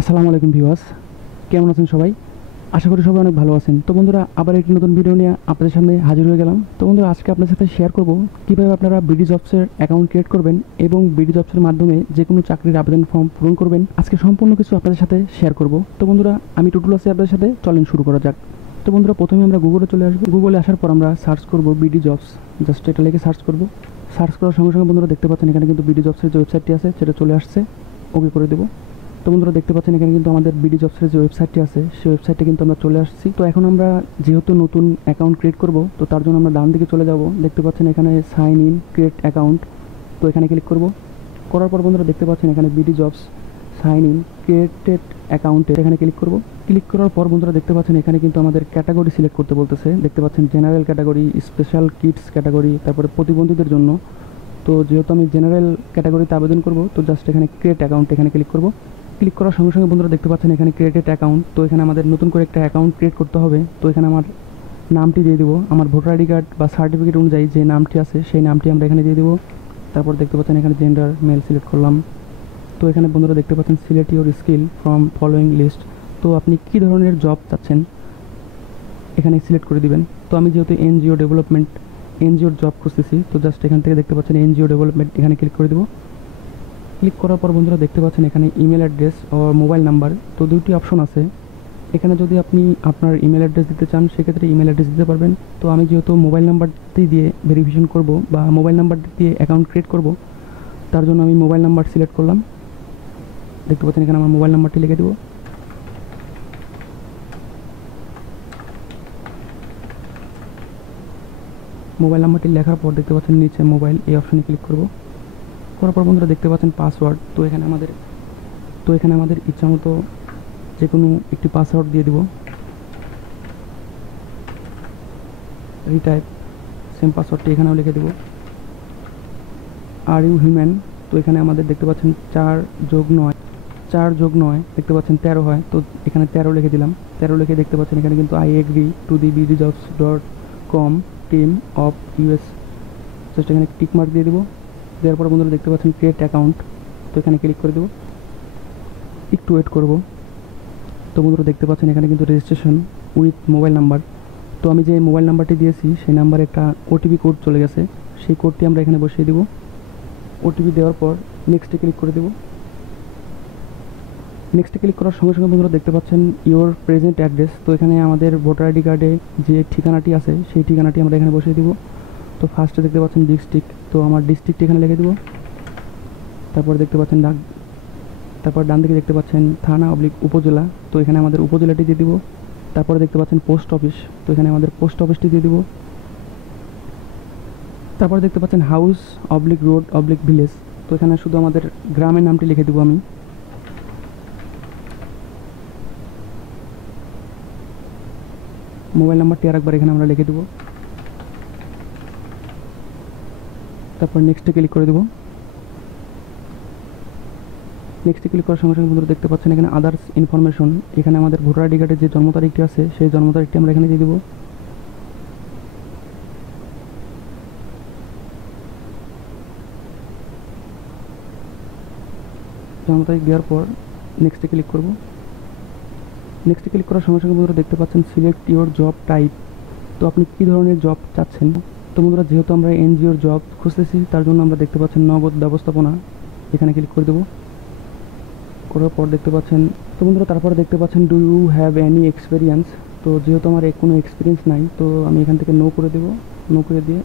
আসসালামু আলাইকুম ভিউয়ার্স, কেমন আছেন সবাই? আশা করি সবাই অনেক ভালো আছেন। তো বন্ধুরা, আবার একটি নতুন ভিডিও নিয়ে আপনাদের সামনে হাজির হয়ে গেলাম। তো বন্ধুরা, আজকে আপনাদের সাথে শেয়ার করব কীভাবে আপনারা বিডি জবসের অ্যাকাউন্ট ক্রিয়েট করবেন এবং বিডি জবসের মাধ্যমে যে কোনো চাকরির আবেদন ফর্ম পূরণ করবেন। আজকে সম্পূর্ণ কিছু আপনাদের সাথে শেয়ার করব। তো বন্ধুরা, আমি টুটুল আছি আপনাদের সাথে, চলেন শুরু করা যাক। তো বন্ধুরা, প্রথমে আমরা গুগলে চলে আসবো। গুগলে আসার পর আমরা সার্চ করব বিডি জবস। জাস্ট এটা লিখে সার্চ করব। সার্চ করার সঙ্গে সঙ্গে বন্ধুরা দেখতে পাচ্ছেন এখানে কিন্তু বিডি জবসের যে ওয়েবসাইটটি আছে সেটা চলে আসছে। ওকে করে দেবো। তো বন্ধুরা দেখতে পাচ্ছেন এখানে কিন্তু আমাদের বিডি জবসের যে ওয়েবসাইটটি আছে সেই ওয়েবসাইটে কিন্তু আমরা চলে আসছি। তো এখন আমরা যেহেতু নতুন অ্যাকাউন্ট ক্রিয়েট করব, তো তার জন্য আমরা ডান দিকে চলে যাব। দেখতে পাচ্ছেন এখানে সাইন ইন ক্রিয়েট অ্যাকাউন্ট, তো এখানে ক্লিক করব। করার পর বন্ধুরা দেখতে পাচ্ছেন এখানে BD jobs sign in created অ্যাকাউন্টে এখানে ক্লিক করব। ক্লিক করার পর বন্ধুরা দেখতে পাচ্ছেন এখানে কিন্তু আমাদের ক্যাটাগরি সিলেক্ট করতে বলতেছে। দেখতে পাচ্ছেন general category, special kids category, তারপরে প্রতিবন্ধীদের জন্য। তো যেহেতু আমি জেনারেল ক্যাটাগরিতে আবেদন করব, তো জাস্ট এখানে ক্রিয়েট অ্যাকাউন্ট এখানে ক্লিক করব। ক্লিক করার সঙ্গে সঙ্গে বন্ধুরা দেখতে পাচ্ছেন এখানে ক্রিয়েটেড অ্যাকাউন্ট। তো এখানে আমাদের নতুন করে একটা অ্যাকাউন্ট ক্রিয়েট করতে হবে। তো এখানে আমার নামটি দিয়ে দেবো, আমার ভোটার আইডি কার্ড বা সার্টিফিকেট অনুযায়ী যে নামটি আছে সেই নামটি আমরা এখানে দিয়ে দেবো। তারপর দেখতে পাচ্ছেন এখানে জেন্ডার মেল সিলেক্ট করলাম। তো এখানে বন্ধুরা দেখতে পাচ্ছেন select your skill from following list. তো আপনি কী ধরনের জব চাচ্ছেন এখানে সিলেক্ট করে দিবেন। তো আমি যেহেতু এনজিওর জব খুঁজতেছি, তো জাস্ট এখান থেকে দেখতে পাচ্ছেন এনজিও ডেভেলপমেন্ট এখানে ক্লিক করে দেবো। ক্লিক করার পর বন্ধুরা দেখতে পাচ্ছেন এখানে ইমেল অ্যাড্রেস ও মোবাইল নাম্বার, তো দুইটি অপশন আছে এখানে। যদি আপনি আপনার ইমেল অ্যাড্রেস দিতে চান সেক্ষেত্রে ইমেল অ্যাড্রেস দিতে পারবেন। তো আমি যেহেতু মোবাইল নাম্বারটি দিয়ে ভেরিফিকেশন করব বা মোবাইল নাম্বার দিয়ে অ্যাকাউন্ট ক্রিয়েট করব, তার জন্য আমি মোবাইল নাম্বার সিলেক্ট করলাম। দেখতে পাচ্ছেন এখানে আমার মোবাইল নাম্বারটি লিখে দেবো। মোবাইল নাম্বারটি লেখার পর দেখতে পাচ্ছেন নিচে মোবাইল এই অপশনে ক্লিক করব। করার পর বন্ধুরা দেখতে পাচ্ছেন পাসওয়ার্ড। তো এখানে আমাদের ইচ্ছা মতো যে কোনো একটি পাসওয়ার্ড দিয়ে দিব। রিটাইপ সেম পাসওয়ার্ডটি এখানেও লিখে দেব। আর ইউ হিউম্যান, তো এখানে আমাদের দেখতে পাচ্ছেন 4+9 দেখতে পাচ্ছেন 13 হয়, তো এখানে 13 লিখে দিলাম। 13 লিখে দেখতে পাচ্ছেন এখানে কিন্তু I agree to the bdjobs.com team of US, just এখানে টিক মার্ক দিয়ে দেবো। দেওয়ার পর বন্ধুরা দেখতে পাচ্ছেন ক্রিয়েট অ্যাকাউন্ট, তো এখানে ক্লিক করে দেবো। একটু ওয়েট করব। তো বন্ধুরা দেখতে পাচ্ছেন এখানে কিন্তু রেজিস্ট্রেশন উইথ মোবাইল নাম্বার। তো আমি যে মোবাইল নাম্বারটি দিয়েছি সেই নাম্বারে একটা ওটিপি কোড চলে গেছে, সেই কোডটি আমরা এখানে বসিয়ে দেবো। ওটিপি দেওয়ার পর নেক্সটে ক্লিক করে দেবো। নেক্সটে ক্লিক করার সঙ্গে সঙ্গে বন্ধুরা দেখতে পাচ্ছেন ইওর প্রেজেন্ট অ্যাড্রেস। তো এখানে আমাদের ভোটার আইডি কার্ডে যে ঠিকানাটি আছে সেই ঠিকানাটি আমরা এখানে বসিয়ে দেবো। তো ফার্স্টে দেখতে পাচ্ছেন ডিস্ট্রিক্ট, তো আমার ডিস্ট্রিক্ট এখানে লিখে দেবো। তারপর দেখতে পাচ্ছেন তারপর ডান দিকে দেখতে পাচ্ছেন থানা উপজেলা, তো এখানে আমাদের উপজেলাটি দিয়ে দিব। তারপরে দেখতে পাচ্ছেন পোস্ট অফিস, তো এখানে আমাদের পোস্ট অফিসটি দিয়ে দিব। তারপরে দেখতে পাচ্ছেন হাউস রোড ভিলেজ, তো এখানে শুধু আমাদের গ্রামের নামটি লিখে দেবো আমি। মোবাইল নাম্বারটি আরেকবার এখানে আমরা লিখে দেবো। তারপর নেক্সটে ক্লিক করে দেবো। নেক্সটে ক্লিক করার সঙ্গে সঙ্গে বন্ধুরা দেখতে পাচ্ছেন এখানে আদার্স ইনফরমেশন, এখানে আমাদের ভোটার আইডি কার্ডের যে জন্ম তারিখটি আছে সেই জন্ম তারিখটি আমরা এখানে দিয়ে দেবো। জন্ম তারিখ দেওয়ার পর নেক্সটে ক্লিক করব। নেক্সটে ক্লিক করার সঙ্গে সঙ্গে বন্ধুরা দেখতে পাচ্ছেন সিলেক্ট ইওর জব টাইপ, তো আপনি কী ধরনের জব চাচ্ছেন। তো বন্ধুরা যেহেতু আমরা এনজিওর জব খুঁজতেছি তার জন্য আমরা দেখতে পাচ্ছেন নগদ ব্যবস্থাপনা, এখানে ক্লিক করে দেবো। করার পর দেখতে পাচ্ছেন, তো বন্ধুরা তারপরে দেখতে পাচ্ছেন do you have any experience. তো যেহেতু আমার কোনো এক্সপিরিয়েন্স নাই, তো আমি এখান থেকে নো করে দেবো। নো করে দিয়ে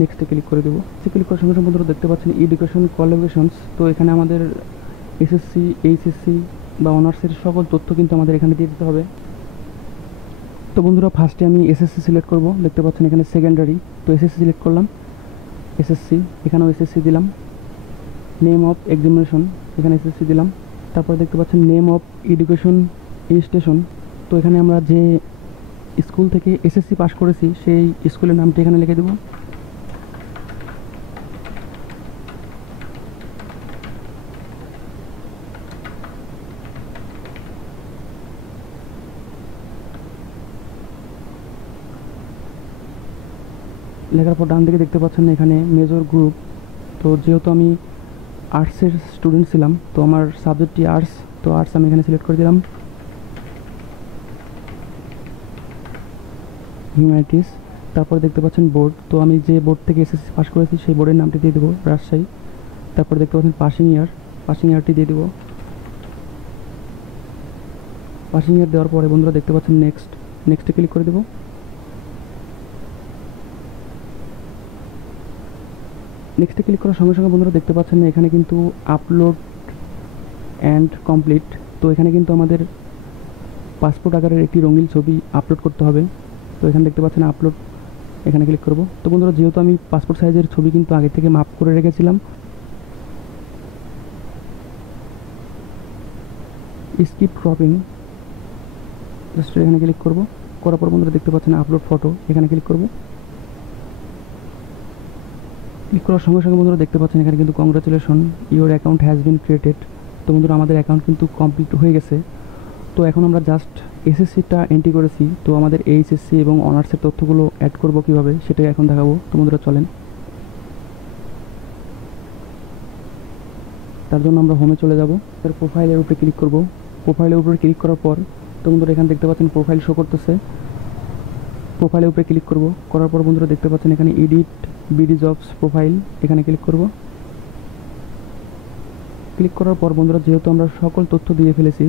নেক্সটে ক্লিক করে দেবো। ক্লিক করার সঙ্গে সঙ্গে বন্ধুরা দেখতে পাচ্ছেন এডুকেশন কোয়ালিফিকেশনস, তো এখানে আমাদের এসএসসি এইচএসসি বা অনার্সের সকল তথ্য কিন্তু আমাদের এখানে দিয়ে দিতে হবে। তো বন্ধুরা ফার্স্টে আমি এসএসসি সিলেক্ট করব। দেখতে পাচ্ছেন এখানে সেকেন্ডারি, তো এসএসসি সিলেক্ট করলাম। এসএসসি এখানেও এসএসসি দিলাম। নেম অফ এক্সামিনেশন এখানে এসএসসি দিলাম। তারপরে দেখতে পাচ্ছেন নেম অফ এডুকেশন ইনস্টিটিউশন, তো এখানে আমরা যে স্কুল থেকে এসএসসি পাস করেছি সেই স্কুলের নামটি এখানে লিখে দেবো। লেখার পর ডান দিকে দেখতে পাচ্ছেন এখানে মেজর গ্রুপ, তো যেহেতু আমি আর্টসের স্টুডেন্ট ছিলাম তো আমার সাবজেক্টটি আর্টস, তো আর্টস আমি এখানে সিলেক্ট করে দিলাম। হিউম্যানিটিস, তারপরে দেখতে পাচ্ছেন বোর্ড, তো আমি যে বোর্ড থেকে এসএসসি পাস করেছি সেই বোর্ডের নামটি দিয়ে দেবো রাজশাহী। তারপরে দেখতে পাচ্ছেন পাসিং ইয়ারটি দিয়ে দেবো। পাসিং ইয়ার দেওয়ার পরে বন্ধুরা দেখতে পাচ্ছেন নেক্সটে ক্লিক করে দেবো। নেক্সটে ক্লিক করার সঙ্গে সঙ্গে বন্ধুরা দেখতে পাচ্ছেন এখানে কিন্তু আপলোড অ্যান্ড কমপ্লিট, তো এখানে কিন্তু আমাদের পাসপোর্ট আকারের একটি রঙিন ছবি আপলোড করতে হবে। তো এখানে দেখতে পাচ্ছেন আপলোড, এখানে ক্লিক করব। তো বন্ধুরা যেহেতু আমি পাসপোর্ট সাইজের ছবি কিন্তু আগে থেকে মাপ করে রেখেছিলাম, স্কিপ ক্রপিং, জাস্ট এখানে ক্লিক করব। করার পর বন্ধুরা দেখতে পাচ্ছেন আপলোড ফটো, এখানে ক্লিক করব। ক্লিক করার সঙ্গে সঙ্গে বন্ধুরা দেখতে পাচ্ছেন এখানে কিন্তু congratulation, your account has been created. তো বন্ধুরা আমাদের অ্যাকাউন্ট কিন্তু কমপ্লিট হয়ে গেছে। তো এখন আমরা জাস্ট এসএসসিটা এন্ট্রি করেছি, তো আমাদের এইচএসসি এবং অনার্সের তথ্যগুলো অ্যাড করব কীভাবে সেটাই এখন দেখাবো। তো বন্ধুরা চলেন, তার জন্য আমরা হোমে চলে যাব। এর প্রোফাইলের উপরে ক্লিক করব। প্রোফাইলের উপরে ক্লিক করার পর তো বন্ধুরা এখানে দেখতে পাচ্ছেন প্রোফাইল শো করতেছে। প্রোফাইলের উপরে ক্লিক করব। করার পর বন্ধুরা দেখতে পাচ্ছেন এখানে এডিট বিডি জবস প্রোফাইল, এখানে ক্লিক করব। ক্লিক করার পর বন্ধুরা যেহেতু আমরা সকল তথ্য দিয়ে ফেলেছি,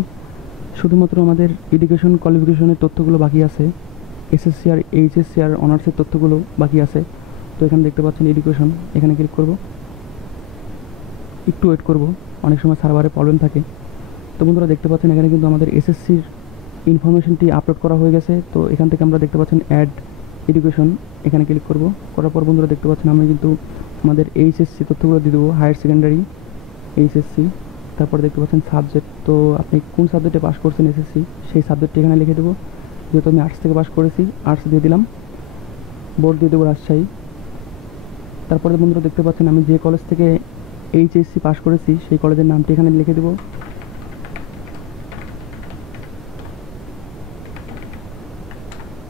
শুধুমাত্র আমাদের এডুকেশন কোয়ালিফিকেশনের তথ্যগুলো বাকি আছে, এসএসসি আর এইচএসসি আর অনার্সের তথ্যগুলো বাকি আছে। তো এখানে দেখতে পাচ্ছেন এডুকেশন, এখানে ক্লিক করব। একটু ওয়েট করব, অনেক সময় সার্ভারে প্রবলেম থাকে। তো বন্ধুরা দেখতে পাচ্ছেন এখানে কিন্তু আমাদের এসএসসির ইনফরমেশনটি আপলোড করা হয়ে গেছে। তো এখান থেকে আমরা দেখতে পাচ্ছেন অ্যাড এডুকেশন, এখানে ক্লিক করব। করার পর বন্ধুরা দেখতে পাচ্ছেন আমি কিন্তু আমাদের এইচএসসি তথ্যগুলো দিয়ে দেবো, হায়ার সেকেন্ডারি এইচএসসি। তারপর দেখতে পাচ্ছেন সাবজেক্ট, তো আপনি কোন সাবজেক্টে পাস করছেন এসএসসি সেই সাবজেক্টটি এখানে লিখে দেবো। যেহেতু আমি আর্টস থেকে পাস করেছি, আর্টস দিয়ে দিলাম। বোর্ড দিয়ে দেবো রাজশাহী। তারপরে বন্ধুরা দেখতে পাচ্ছেন আমি যে কলেজ থেকে এইচএসসি পাস করেছি সেই কলেজের নামটি এখানে লিখে দেবো।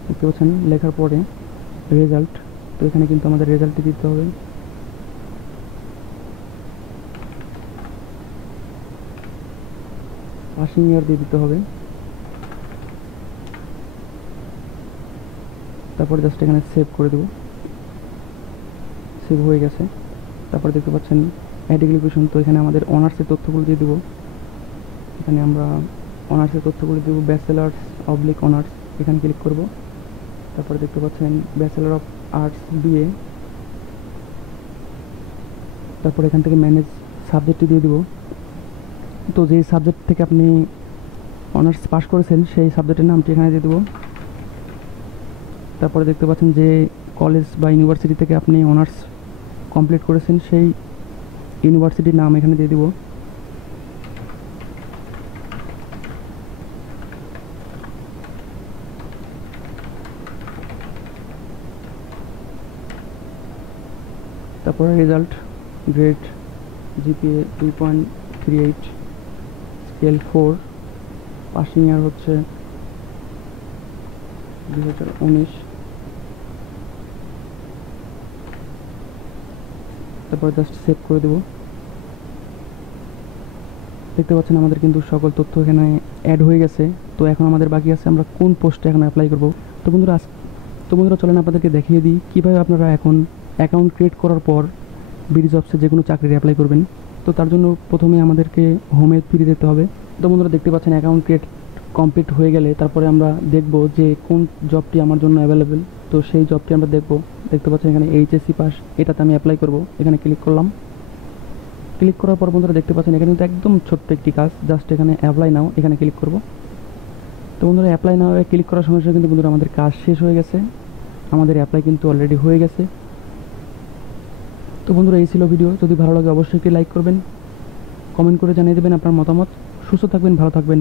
দেখতে পাচ্ছেন লেখার পরে রেজাল্ট, তো এখানে কিন্তু আমাদের রেজাল্টটি দিতে হবে। পাসিং ইয়ার দিয়ে দিতে হবে। তারপরে জাস্ট এখানে সেভ করে দেবো। সেভ হয়ে গেছে। তারপরে দেখতে পাচ্ছেন অ্যাড এডুকেশন, তো এখানে আমাদের অনার্সের তথ্যগুলো দিয়ে দেবো। এখানে আমরা অনার্সের তথ্যগুলো দেবো, ব্যাচেলার্স অবলিক অনার্স, এখানে ক্লিক করব। তারপরে দেখতে পাচ্ছেন ব্যাচেলার অফ আর্টস বিএ। তারপর এখান থেকে ম্যানেজ সাবজেক্টটি দিয়ে দেবো। তো যেই সাবজেক্ট থেকে আপনি অনার্স পাস করেছেন সেই সাবজেক্টের নামটি এখানে দিয়ে দেবো। তারপরে দেখতে পাচ্ছেন যে কলেজ বা ইউনিভার্সিটি থেকে আপনি অনার্স কমপ্লিট করেছেন সেই ইউনিভার্সিটির নাম এখানে দিয়ে দেবো। তারপরে result, grade, GPA 2.38, scale 4, passing ইয়ার হচ্ছে 2019। তারপর জাস্ট সেভ করে দেবো। দেখতে পাচ্ছেন আমাদের কিন্তু সকল তথ্য এখানে অ্যাড হয়ে গেছে। তো এখন আমাদের বাকি আছে আমরা কোন পোস্টে এখন অ্যাপ্লাই করব। তো বন্ধুরা চলেন আপনাদেরকে দেখিয়ে দিই কীভাবে আপনারা এখন অ্যাকাউন্ট ক্রিয়েট করার পর বিডি জবসে যে কোনো চাকরির অ্যাপ্লাই করবেন। তো তার জন্য প্রথমে আমাদেরকে হোমে ফিরে যেতে হবে। তো বন্ধুরা দেখতে পাচ্ছেন অ্যাকাউন্ট ক্রিয়েট কমপ্লিট হয়ে গেলে তারপরে আমরা দেখব যে কোন জবটি আমার জন্য অ্যাভেলেবেল। তো সেই জবটি আমরা দেখতে পাচ্ছেন এখানে এইচএসসি পাস, এটাতে আমি অ্যাপ্লাই করব। এখানে ক্লিক করলাম। ক্লিক করার পর বন্ধুরা দেখতে পাচ্ছেন এখানে কিন্তু একদম ছোট্ট একটি কাজ, জাস্ট এখানে অ্যাপ্লাই নাও, এখানে ক্লিক করব। তো বন্ধুরা অ্যাপ্লাই নাও ক্লিক করার সঙ্গে সঙ্গে কিন্তু বন্ধুরা আমাদের কাজ শেষ হয়ে গেছে, আমাদের অ্যাপ্লাই কিন্তু অলরেডি হয়ে গেছে। তো বন্ধুরা এই ছিল ভিডিও, যদি ভালো লাগে অবশ্যই একটি লাইক করবেন, কমেন্ট করে জানিয়ে দেবেন আপনার মতামত। সুস্থ থাকবেন, ভালো থাকবেন।